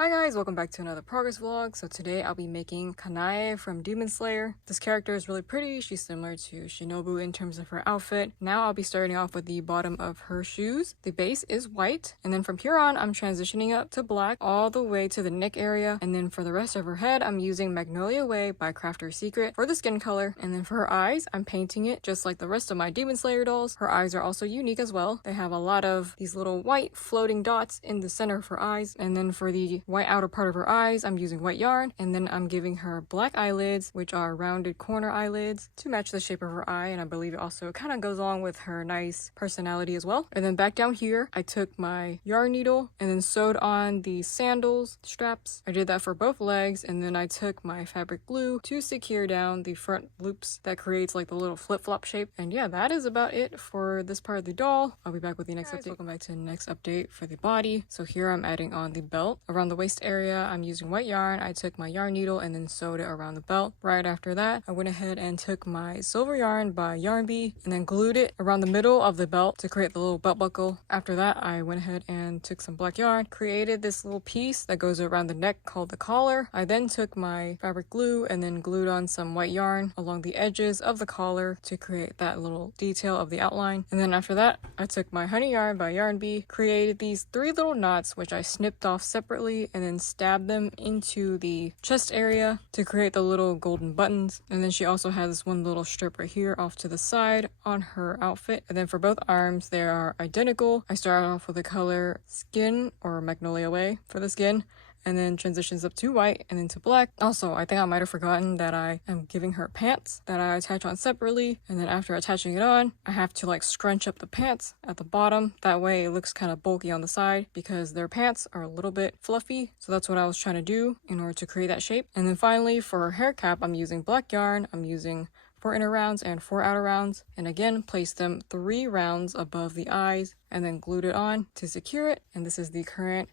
Hi guys, welcome back to another progress vlog. So today I'll be making Kanae from Demon Slayer. This character is really pretty. She's similar to Shinobu in terms of her outfit. Now I'll be starting off with the bottom of her shoes. The base is white, and then from here on I'm transitioning up to black all the way to the neck area, and then for the rest of her head I'm using Magnolia Way by Crafter's Secret for the skin color, and then for her eyes I'm painting it just like the rest of my Demon Slayer dolls. Her eyes are also unique as well. They have a lot of these little white floating dots in the center of her eyes, and then for the white outer part of her eyes I'm using white yarn, and then I'm giving her black eyelids, which are rounded corner eyelids to match the shape of her eye, and I believe it also kind of goes along with her nice personality as well. And then back down here I took my yarn needle and then sewed on the sandals straps. I did that for both legs, and then I took my fabric glue to secure down the front loops that creates like the little flip-flop shape. And yeah, that is about it for this part of the doll. I'll be back with the next update. Welcome back to the next update for the body. So here I'm adding on the belt around the waist area. I'm using white yarn. I took my yarn needle and then sewed it around the belt. Right after that I went ahead and took my silver yarn by Yarn Bee and then glued it around the middle of the belt to create the little belt buckle. After that I went ahead and took some black yarn, created this little piece that goes around the neck called the collar. I then took my fabric glue and then glued on some white yarn along the edges of the collar to create that little detail of the outline. And then after that I took my honey yarn by Yarn Bee, created these 3 little knots which I snipped off separately and then stabbed them into the chest area to create the little golden buttons. And then she also has this one little strip right here off to the side on her outfit. And then for both arms they are identical. I started off with the color Skin or Magnolia Way for the skin, and then transitions up to white and then to black. Also, I think I might have forgotten that I am giving her pants that I attach on separately, and then after attaching it on I have to like scrunch up the pants at the bottom. That way it looks kind of bulky on the side because their pants are a little bit fluffy. So that's what I was trying to do in order to create that shape. And then finally for her hair cap I'm using black yarn. I'm using 4 inner rounds and 4 outer rounds, and again placed them 3 rounds above the eyes and then glued it on to secure it. And this is the current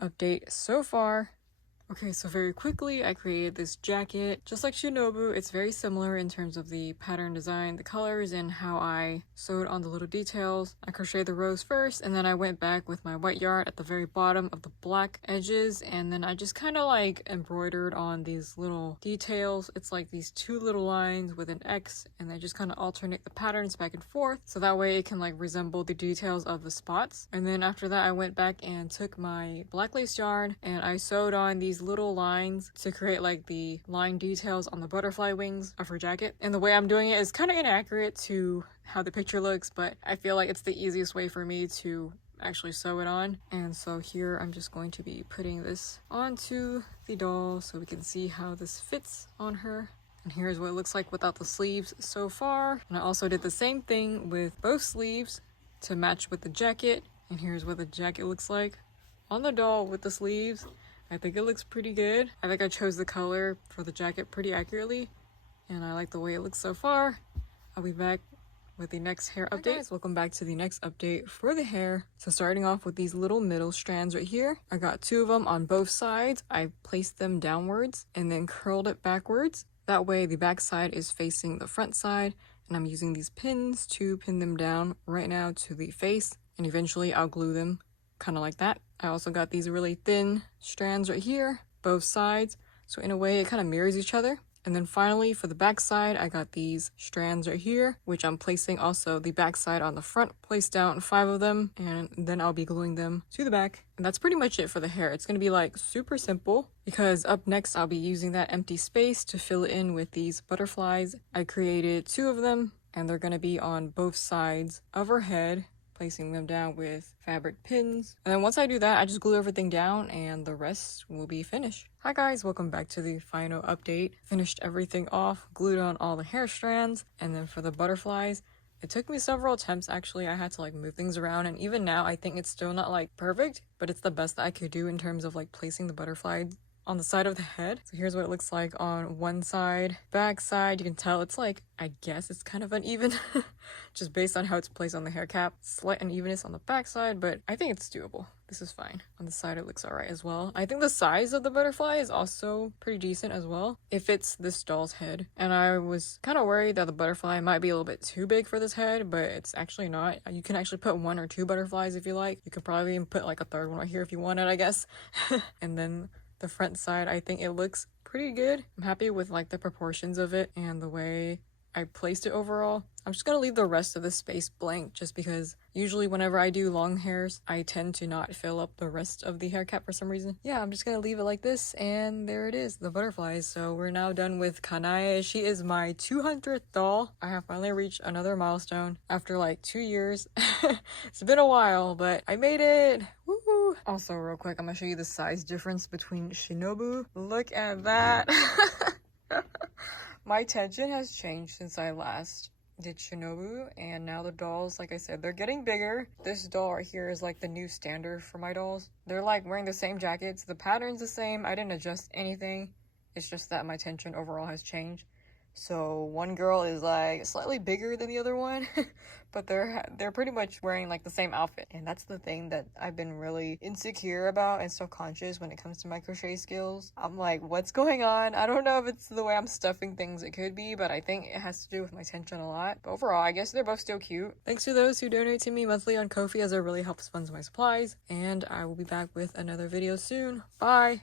update so far. Okay, so very quickly I created this jacket just like Shinobu. It's very similar in terms of the pattern design, the colors, and how I sewed on the little details. I crocheted the rows first, and then I went back with my white yarn at the very bottom of the black edges, and then I just kind of like embroidered on these little details. It's like these 2 little lines with an X, and I just kind of alternate the patterns back and forth so that way it can like resemble the details of the spots. And then after that I went back and took my black lace yarn and I sewed on these little lines to create like the line details on the butterfly wings of her jacket. And the way I'm doing it is kind of inaccurate to how the picture looks, but I feel like it's the easiest way for me to actually sew it on. And so here I'm just going to be putting this onto the doll so we can see how this fits on her. And here's what it looks like without the sleeves so far. And I also did the same thing with both sleeves to match with the jacket. And here's what the jacket looks like on the doll with the sleeves. I think it looks pretty good. I think I chose the color for the jacket pretty accurately, and I like the way it looks so far. I'll be back with the next hair update. Hi guys, welcome back to the next update for the hair. So starting off with these little middle strands right here. I got 2 of them on both sides. I placed them downwards and then curled it backwards. That way the back side is facing the front side, and I'm using these pins to pin them down right now to the face, and eventually I'll glue them kind of like that. I also got these really thin strands right here, both sides, so in a way it kind of mirrors each other. And then finally for the back side I got these strands right here, which I'm placing also the back side on the front. Placed down 5 of them, and then I'll be gluing them to the back. And that's pretty much it for the hair. It's gonna be like super simple, because up next I'll be using that empty space to fill it in with these butterflies. I created 2 of them, and they're gonna be on both sides of her head, placing them down with fabric pins. And then once I do that, I just glue everything down and the rest will be finished. Hi guys, welcome back to the final update. Finished everything off, glued on all the hair strands, and then for the butterflies, it took me several attempts actually. I had to like move things around, and even now I think it's still not like perfect, but it's the best that I could do in terms of like placing the butterfly on the side of the head. So here's what it looks like on one side. Back side, you can tell it's like, I guess it's kind of uneven just based on how it's placed on the hair cap. Slight unevenness on the back side, but I think it's doable. this is fine. On the side it looks alright as well. I think the size of the butterfly is also pretty decent as well. It fits this doll's head. And I was kind of worried that the butterfly might be a little bit too big for this head, but it's actually not. You can actually put 1 or 2 butterflies if you like. You could probably even put like a 3rd one right here if you wanted, I guess. And then the front side, I think it looks pretty good. I'm happy with like the proportions of it and the way I placed it overall. I'm just gonna leave the rest of the space blank just because usually whenever I do long hairs, I tend to not fill up the rest of the hair cap for some reason. Yeah, I'm just gonna leave it like this, and there it is, the butterflies. So we're now done with Kanae. She is my 200th doll. I have finally reached another milestone after like 2 years. It's been a while, but I made it. Woo! Also, real quick, I'm gonna show you the size difference between Shinobu. Look at that. My tension has changed since I last did Shinobu, and now the dolls, like I said, they're getting bigger. This doll right here is like the new standard for my dolls. They're like wearing the same jackets. The pattern's the same. I didn't adjust anything. It's just that my tension overall has changed. So one girl is like slightly bigger than the other one, but they're pretty much wearing like the same outfit. And that's the thing that I've been really insecure about and self-conscious when it comes to my crochet skills. I'm like, what's going on? I don't know if it's the way I'm stuffing things. It could be, but I think it has to do with my tension a lot. But overall, I guess they're both still cute. Thanks to those who donate to me monthly on Ko-fi, as it really helps fund my supplies. And I will be back with another video soon. Bye!